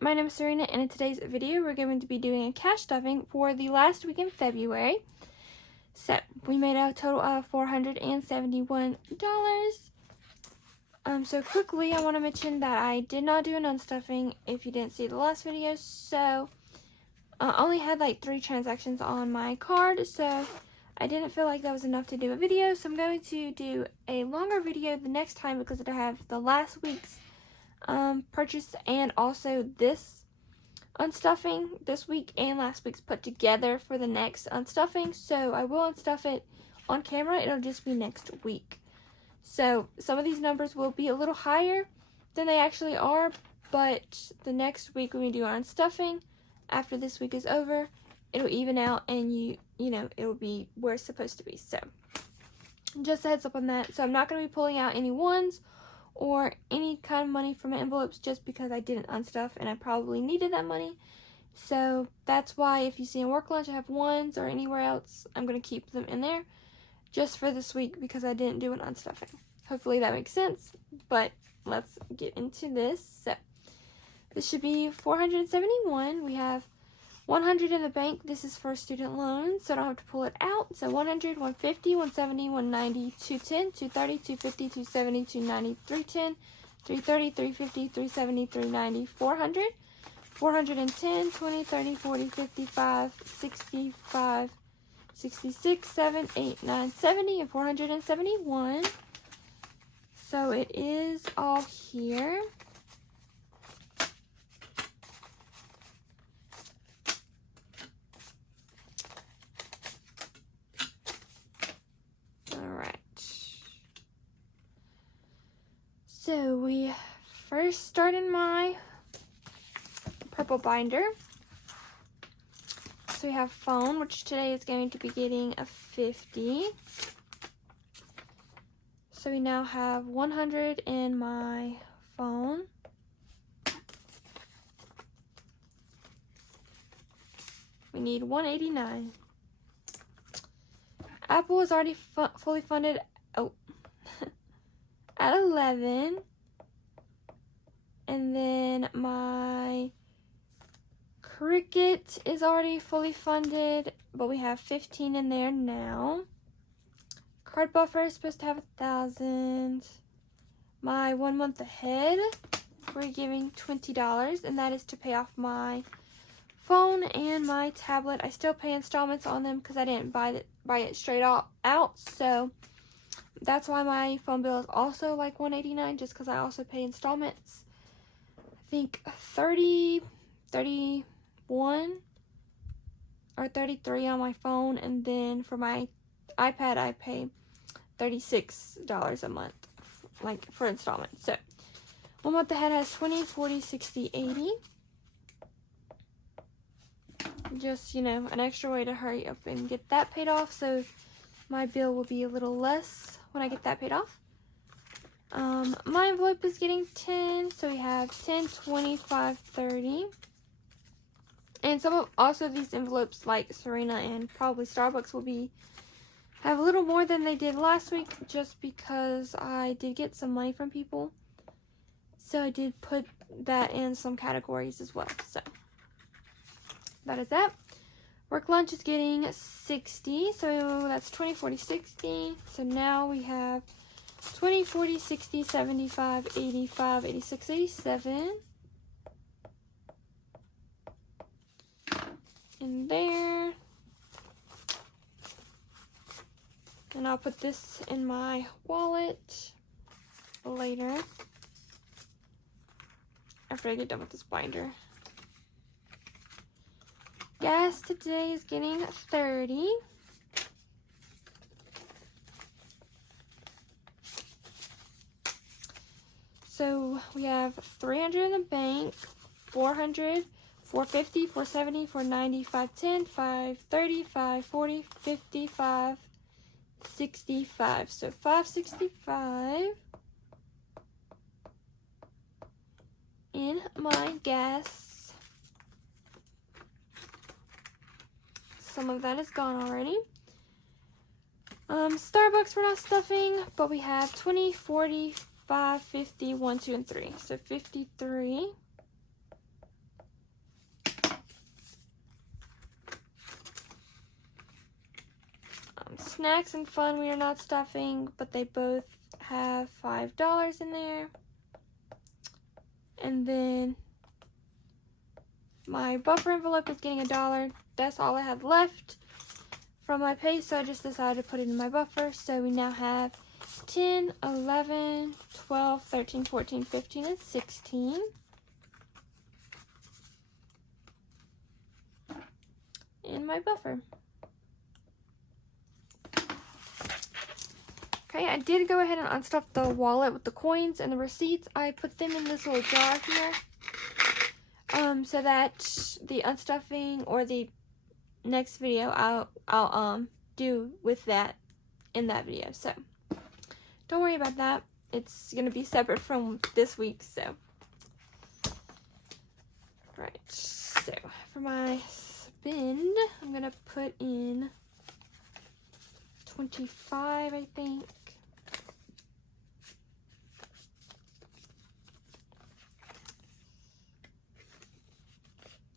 my name is Sarina, and in today's video we're going to be doing a cash stuffing for the last week in February. So we made a total of $471. So quickly I want to mention that I did not do an unstuffing if you didn't see the last video, so I only had like 3 transactions on my card, so I didn't feel like that was enough to do a video, so I'm going to do a longer video the next time because I have the last week's purchase and also this unstuffing this week and last week's put together for the next unstuffing. So I will unstuff it on camera. It'll just be next week. So some of these numbers will be a little higher than they actually are, but the next week when we do our unstuffing, after this week is over, it'll even out and you know, it'll be where it's supposed to be. So just a heads up on that. So I'm not going to be pulling out any ones or any kind of money from envelopes just because I didn't unstuff and I probably needed that money. So that's why if you see in work lunch I have ones or anywhere else, I'm going to keep them in there just for this week because I didn't do an unstuffing. Hopefully that makes sense, but let's get into this. So this should be $471. We have $100 in the bank. This is for student loans, so I don't have to pull it out. So $100, $150, $170, $190, $210, $230, $250, $270, $290, $310, $330, $350, $370, $390, $400, $410, $20, $30, $40, $55, $65, $66, $7, $8, $9, $70, and $471. So it is all here. So we first start in my purple binder. So we have phone, which today is going to be getting a 50. So we now have 100 in my phone. We need 189. Apple is already fully funded. Oh. At 11, and then my Cricket is already fully funded, but we have 15 in there now. Card Buffer is supposed to have 1,000. My 1 month ahead, we're giving $20, and that is to pay off my phone and my tablet. I still pay installments on them because I didn't buy it straight out, so that's why my phone bill is also like $189, just because I also pay installments. I think 30, 31, or 33 on my phone, and then for my iPad I pay $36 a month, like for installments. So 1 month ahead has 20, 40, 60, 80. Just, you know, an extra way to hurry up and get that paid off, so my bill will be a little less when I get that paid off. My envelope is getting 10, so we have 10, 25, 30. And some of also these envelopes, like Sarina and probably Starbucks, will have a little more than they did last week, just because I did get some money from people. So I did put that in some categories as well. So that is that. Work lunch is getting 60, so that's 20, 40, 60. So now we have 20, 40, 60, 75, 85, 86, 87. In there. And I'll put this in my wallet later, after I get done with this binder. Gas today is getting 30. So we have 300 in the bank, 400, 450, 470, 490, 510, 530, 540, 55, 65. So 565 in my gas. Some of that is gone already. Starbucks we're not stuffing, but we have 20, 40, 5, 50, 1, 2, and 3. So 53. snacks and fun we are not stuffing, but they both have $5 in there. And then my buffer envelope is getting $1. That's all I have left from my pay, so I just decided to put it in my buffer. So we now have 10, 11, 12, 13, 14, 15, and 16. In my buffer. Okay, I did go ahead and unstuff the wallet with the coins and the receipts. I put them in this little jar here, so that the unstuffing or the next video I'll do with that in that video. So don't worry about that. It's gonna be separate from this week. So right. So for my spend, I'm gonna put in 25, I think.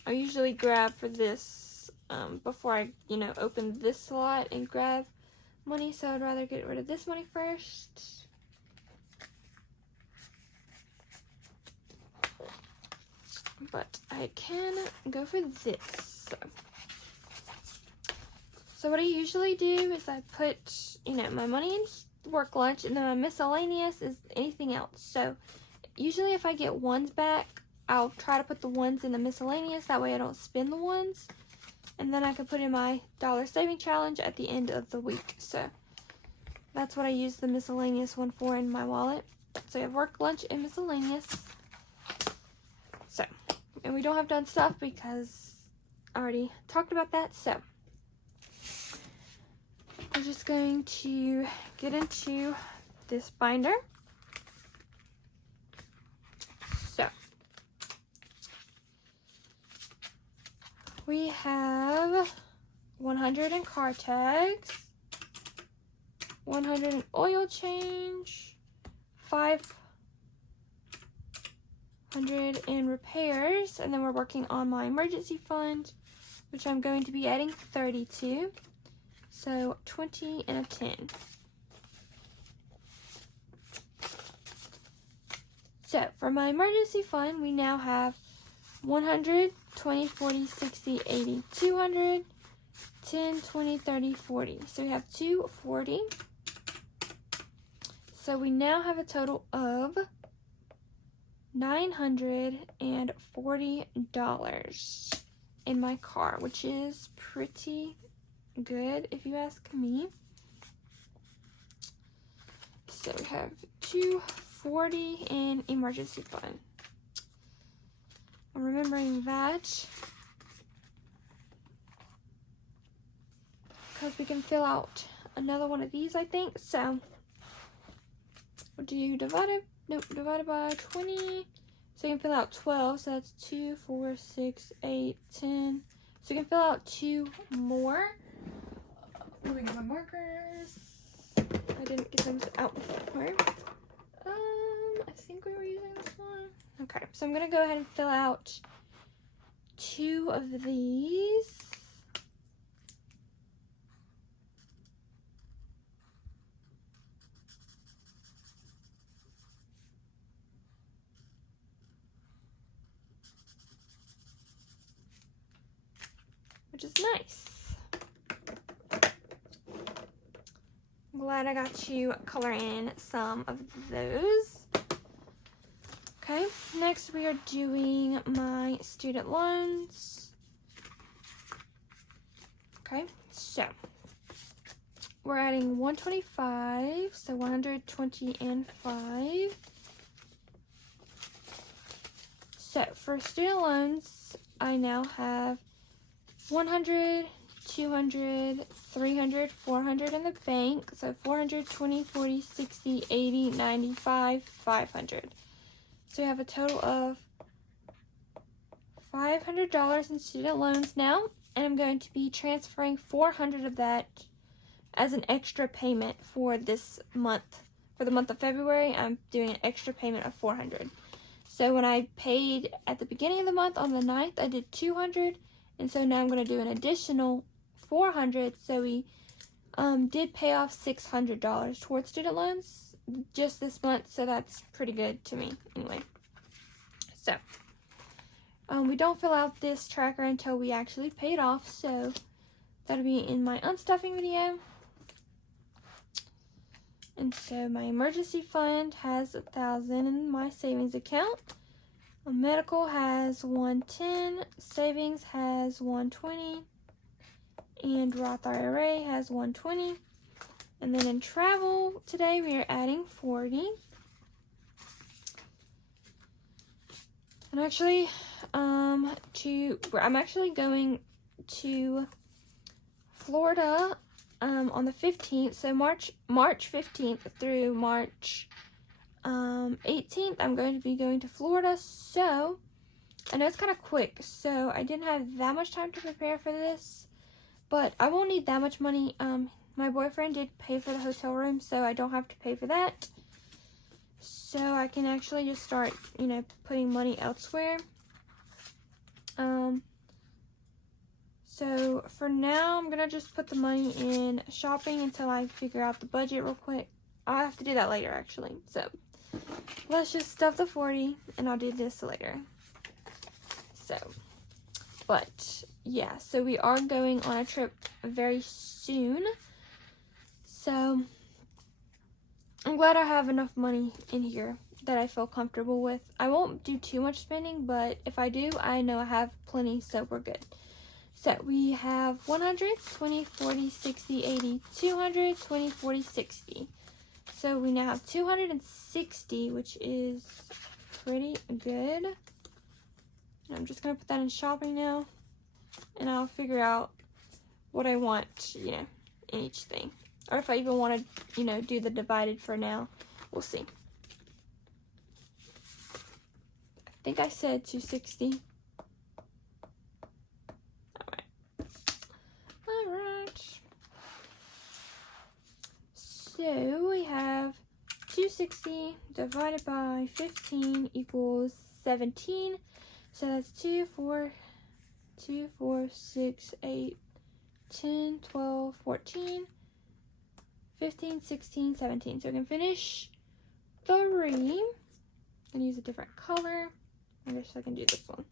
I usually grab for this before I, open this slot and grab money, so I'd rather get rid of this money first. But I can go for this. So what I usually do is I put, my money in work lunch, and then my miscellaneous is anything else. So usually if I get ones back, I'll try to put the ones in the miscellaneous. That way I don't spend the ones. And then I can put in my dollar saving challenge at the end of the week. So that's what I use the miscellaneous one for in my wallet. So I have work lunch and miscellaneous. So, and we don't have done stuff because I already talked about that. So we're just going to get into this binder. So we have 100 in car tags, 100 in oil change, 500 in repairs, and then we're working on my emergency fund, which I'm going to be adding 30 to. So 20 and a 10. So for my emergency fund, we now have 100, 20, 40, 60, 80, 200, 10, 20, 30, 40. So we have 240. So we now have a total of $940 in my car, which is pretty good if you ask me. So we have 240 in emergency fund. I'm remembering that because we can fill out another one of these, I think. So we'll do divided by 20. So you can fill out 12. So that's 2, 4, 6, 8, 10. So you can fill out 2 more. Let me get my markers. I didn't get them out before. I think we were using this one. Okay, so I'm gonna go ahead and fill out 2 of these. Which is nice. I'm glad I got you color in some of those. Okay, next we are doing my student loans. Okay, so we're adding 125, so 120 and 5. So for student loans, I now have 100, 200, 300, 400 in the bank. So 400, 20, 40, 60, 80, 95, 500. So we have a total of $500 in student loans now. And I'm going to be transferring 400 of that as an extra payment for this month. For the month of February, I'm doing an extra payment of 400. So when I paid at the beginning of the month on the 9th, I did 200. And so now I'm going to do an additional 400. So we did pay off $600 towards student loans just this month, so that's pretty good to me anyway. So we don't fill out this tracker until we actually pay it off, so that'll be in my unstuffing video. And so my emergency fund has $1,000 in my savings account. Medical has $110, savings has $120, and Roth IRA has $120. And then in travel today we are adding $40. And actually, I'm actually going to Florida on the 15th. So March 15th through March 18th, I'm going to be going to Florida. So I know it's kind of quick, so I didn't have that much time to prepare for this, but I won't need that much money. My boyfriend did pay for the hotel room, so I don't have to pay for that. So I can actually just start, putting money elsewhere. So for now, I'm gonna just put the money in shopping until I figure out the budget real quick. I'll have to do that later, actually. So let's just stuff the 40, and I'll do this later. So, but yeah, so we are going on a trip very soon. So I'm glad I have enough money in here that I feel comfortable with. I won't do too much spending, but if I do, I know I have plenty, so we're good. So we have 100, 20, 40, 60, 80, 200, 20, 40, 60. So we now have 260, which is pretty good. And I'm just going to put that in shopping now, and I'll figure out what I want, in each thing. Or if I even want to, do the divided for now. We'll see. I think I said 260. Alright. So we have 260 divided by 15 equals 17. So that's 2, 4, 6, 8, 10, 12, 14, 15, 16, 17. So we can finish 3. And use a different color. I guess I can do this one.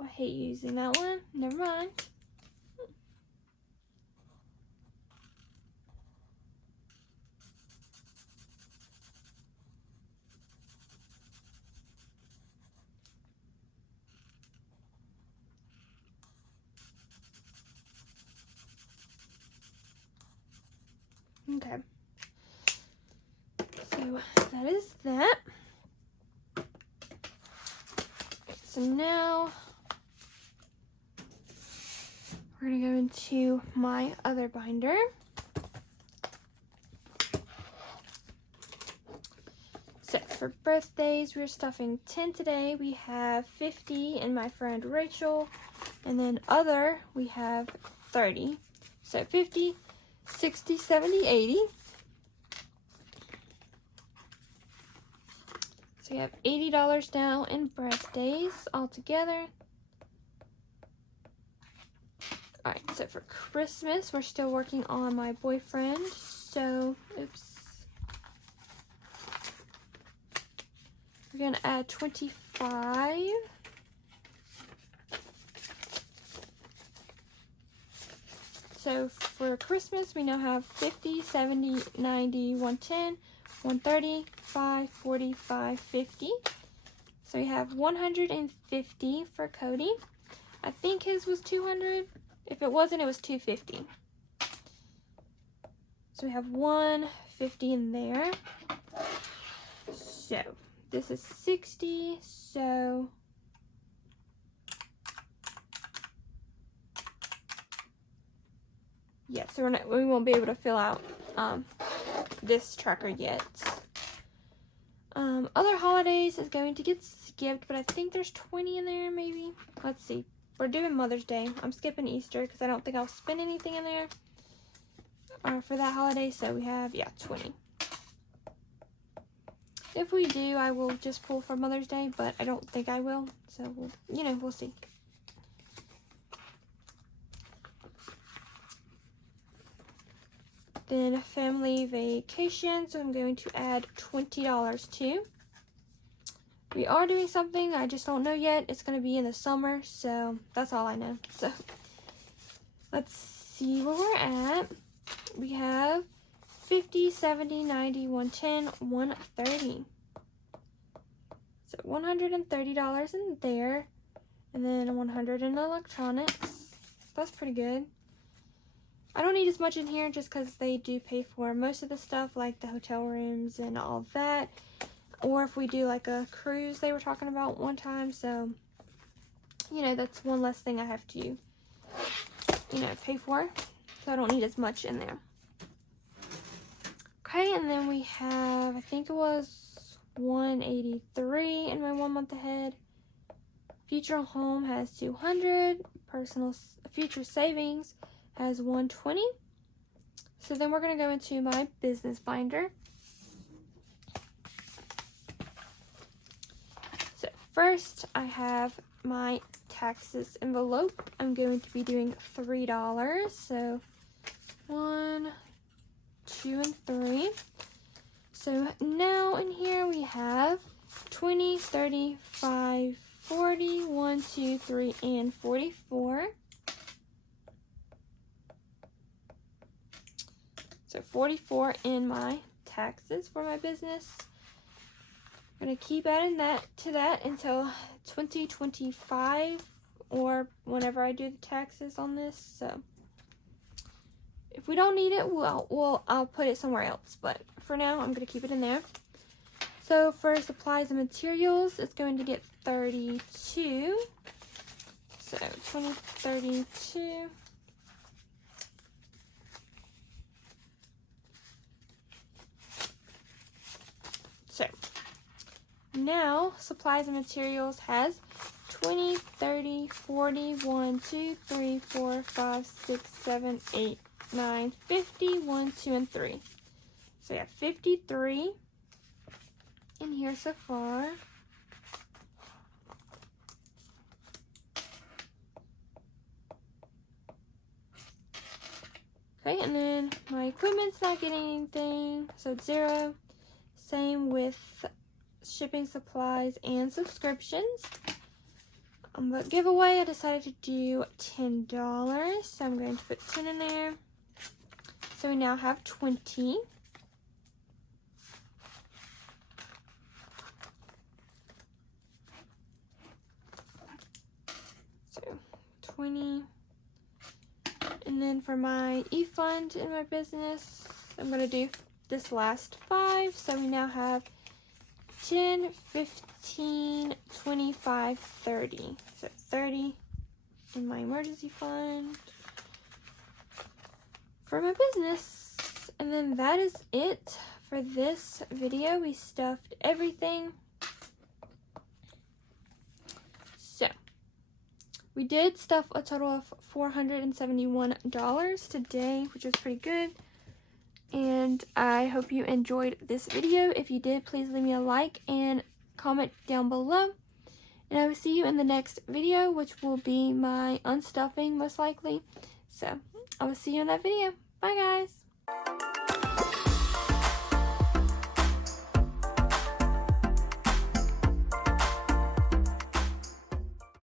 I hate using that one. Never mind. Okay. So that is that. So now we're going to go into my other binder. So for birthdays, we're stuffing 10 today. We have 50 in my friend Rachel. And then other, we have 30. So 50, 60, 70, 80. So we have $80 now in birthdays altogether. Alright, so for Christmas, we're still working on my boyfriend. So, oops. We're going to add 25. So for Christmas, we now have 50, 70, 90, 110, 130, 5, 45, 50. So we have 150 for Cody. I think his was 200. If it wasn't, it was 250. So we have 150 in there. So this is 60. So yeah, so we won't be able to fill out this tracker yet. Other holidays is going to get skipped, but I think there's 20 in there maybe. Let's see. We're doing Mother's Day. I'm skipping Easter because I don't think I'll spend anything in there for that holiday. So we have, 20. If we do, I will just pull for Mother's Day, but I don't think I will. So, we'll see. Then family vacation, so I'm going to add $20 too. We are doing something, I just don't know yet. It's going to be in the summer, so that's all I know. So let's see where we're at. We have 50, 70, 90, 110, 130. So $130 in there, and then $100 in electronics. That's pretty good. I don't need as much in here just because they do pay for most of the stuff, like the hotel rooms and all that. Or if we do like a cruise they were talking about one time. So, that's one less thing I have to, pay for. So I don't need as much in there. Okay, and then we have, I think it was 183 in my 1 month ahead. Future home has 200. Personal future savings has 120. So then we're going to go into my business binder. So first I have my taxes envelope. I'm going to be doing $3. So 1, 2, and 3. So now in here we have 20, 35, 40, 1, 2, 3, and 44. So 44 in my taxes for my business. I'm going to keep adding that to that until 2025 or whenever I do the taxes on this. So if we don't need it, I'll put it somewhere else. But for now, I'm going to keep it in there. So for supplies and materials, it's going to get 32. So 2032. So now supplies and materials has 20, 30, 40, 1, 2, 3, 4, 5, 6, 7, 8, 9, 50, 1, 2, and 3. So we have 53 in here so far. Okay, and then my equipment's not getting anything, so it's 0. Same with shipping, supplies, and subscriptions. But giveaway, I decided to do $10, so I'm going to put 10 in there. So we now have 20. So 20. And then for my e-fund in my business, I'm going to do this last 5. So we now have 10, 15, 25, 30. So 30 in my emergency fund for my business. And then that is it for this video. We stuffed everything. So we did stuff a total of $471 today, which was pretty good. And I hope you enjoyed this video. If you did, please leave me a like and comment down below. And I will see you in the next video, which will be my unstuffing most likely. So I will see you in that video. Bye guys.